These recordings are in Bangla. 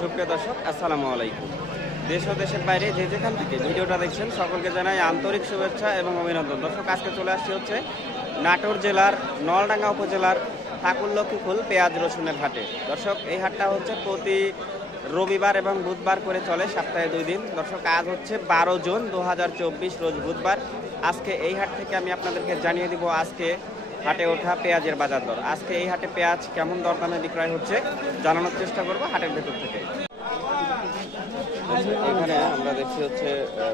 সুপ্রিয় দর্শক, আসসালামু আলাইকুম। দেশ ও দেশের বাইরে যে যেখান থেকে ভিডিওটা দেখছেন, সকলকে জানাই আন্তরিক শুভেচ্ছা এবং অভিনন্দন। দর্শক, আজকে চলে আসছি হচ্ছে নাটোর জেলার, নলডাঙ্গা উপজেলার ঠাকুর ঠাকুরলক্ষ্মীকুল পেঁয়াজ রসুনের হাটে। দর্শক, এই হাটটা হচ্ছে প্রতি রবিবার এবং বুধবার করে চলে, সপ্তাহে দুই দিন। দর্শক, আজ হচ্ছে বারো জুন দু হাজার চব্বিশ রোজ বুধবার। আজকে এই হাট থেকে আমি আপনাদেরকে জানিয়ে দিব আজকে হাটে ওঠা পেঁয়াজের বাজার দর। আজকে এই হাটে পেঁয়াজ কেমন দরদামে বিক্রয় হচ্ছে জানানোর চেষ্টা করব হাটের ভেতর থেকে। এখানে আমরা দেখছি হচ্ছে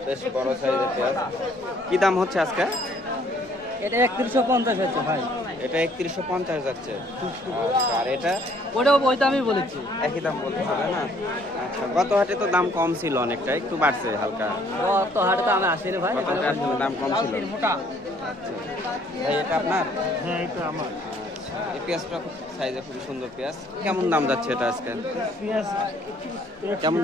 বেশ বড় সাইজের পেঁয়াজ। কি দাম হচ্ছে আজকে? এটা একত্রিশশো পঞ্চাশ হচ্ছে ভাই। এটা একত্রিশশো পঞ্চাশ যাচ্ছে। আচ্ছা, আর এটা? ওটাও ওই দামই বলেছি। একই দাম বলতে হবে না? আচ্ছা গত হাটে তো দাম কম ছিল অনেকটা একটু বাড়ছে হালকা। গত হাটে তো আমি আসি ভাই। গত দাম কম ছিল। আচ্ছা ভাই এটা আপনার? হ্যাঁ এটা আমার। আচ্ছা এই পেঁয়াজটা খুব সাইজে খুবই সুন্দর পেঁয়াজ। কেমন দাম যাচ্ছে এটা আজকে? কেমন?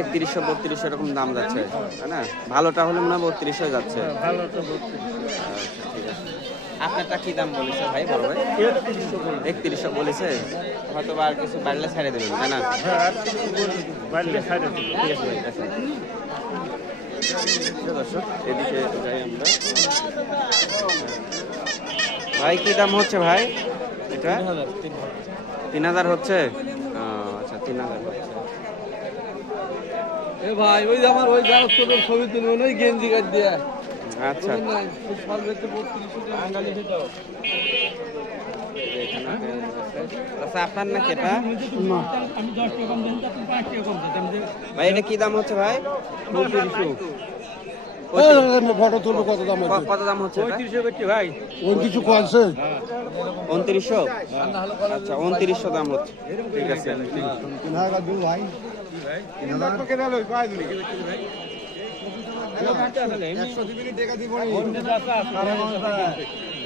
একত্রিশশো বত্রিশশো এরকম দাম যাচ্ছে তাই না? ভালোটা হলে মনে হয় বত্রিশশো যাচ্ছে। আচ্ছা ঠিক আছে। আপনারটা কি দাম বলেছে ভাই বড় ভাই? একত্রিশশো বলেছে। হয়তো বা আর কিছু বাড়লে ছেড়ে দেবেন তাই না? দেখেন। প্রিয় দর্শক এদিকে যাই আমরা। ভাই কি দাম হচ্ছে ভাই? এটা? তিন হাজার হচ্ছে? আচ্ছা তিন হাজার হচ্ছে। এ ভাই ওই আমার ওই যারা তোদের ছবি তুলবেন ওই গেঞ্জি কাট দিয়ে। আচ্ছা। আচ্ছা আপনার নাকি এটা? ভাই এটা কি দাম হচ্ছে ভাই? ফটো তুলবো কত দাম কত দাম হচ্ছে ভাই। কিছু কয়েছে উনত্রিশশো? আচ্ছা উনত্রিশশো দাম হচ্ছে। ঠিক আছে। তিন ভাই। একশো দিবি টাকা দিব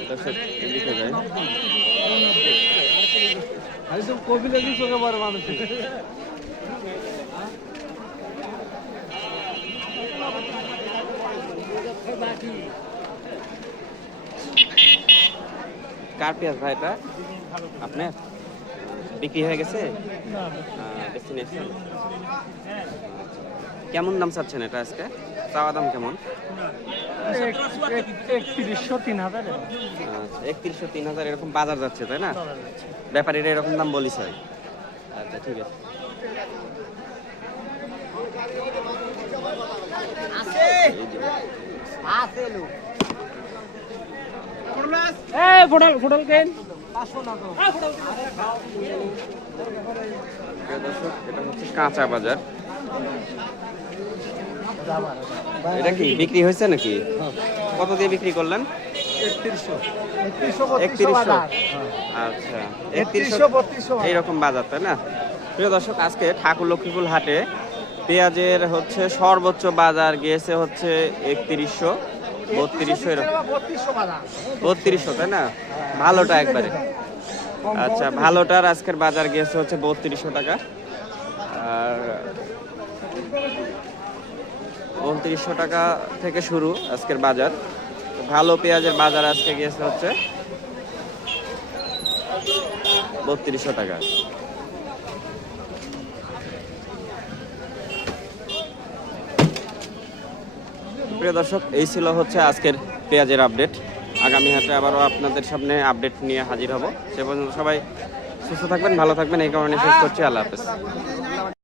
দর্শক, এদিকে যাই। আমি তো কপি লাগি চোখে পড়ে মানুষের কার পেঁয়াজ ভাই এটা? আপনার? বিক্রি হয়ে গেছে? কেমন দাম চাচ্ছেন এটা আজকে? চাওয়া দাম কেমন? একত্রিশশো তিন হাজার। আচ্ছা একত্রিশশো তিন হাজার এরকম বাজার যাচ্ছে তাই না? ব্যাপারীরা এরকম দাম বলিস হয় আচ্ছা ঠিক আছে। যে। এই ফোটাল ফোটাল কেন দর্শক, এটা হচ্ছে কাঁচা বাজার এটা কি বিক্রি হয়েছে নাকি? কত দিয়ে বিক্রি করলেন? একত্রিশশো। একত্রিশশো আচ্ছা একত্রিশশো এইরকম বাজার তাই না? প্রিয় দর্শক আজকে ঠাকুর লক্ষ্মীপুর হাটে পেঁয়াজের হচ্ছে সর্বোচ্চ বাজার গিয়েছে হচ্ছে একত্রিশশো, বত্রিশশো এরকম। বত্রিশশো, তাই না? ভালোটা একবারে। আচ্ছা ভালোটার আজকের বাজার গিয়েছে হচ্ছে বত্রিশশো টাকা। আর উনত্রিশশো টাকা থেকে শুরু আজকের বাজার। ভালো পেঁয়াজের বাজার আজকে গিয়েছে হচ্ছে বত্রিশশো টাকা। প্রিয় দর্শক, এই ছিল হচ্ছে আজকের পেঁয়াজের আপডেট। আগামী হাটে আবারও আপনাদের সামনে আপডেট নিয়ে হাজির হব। সে পর্যন্ত সবাই সুস্থ থাকবেন, ভালো থাকবেন, এই কারণে শেষ করছি। আল্লাহ হাফেজ।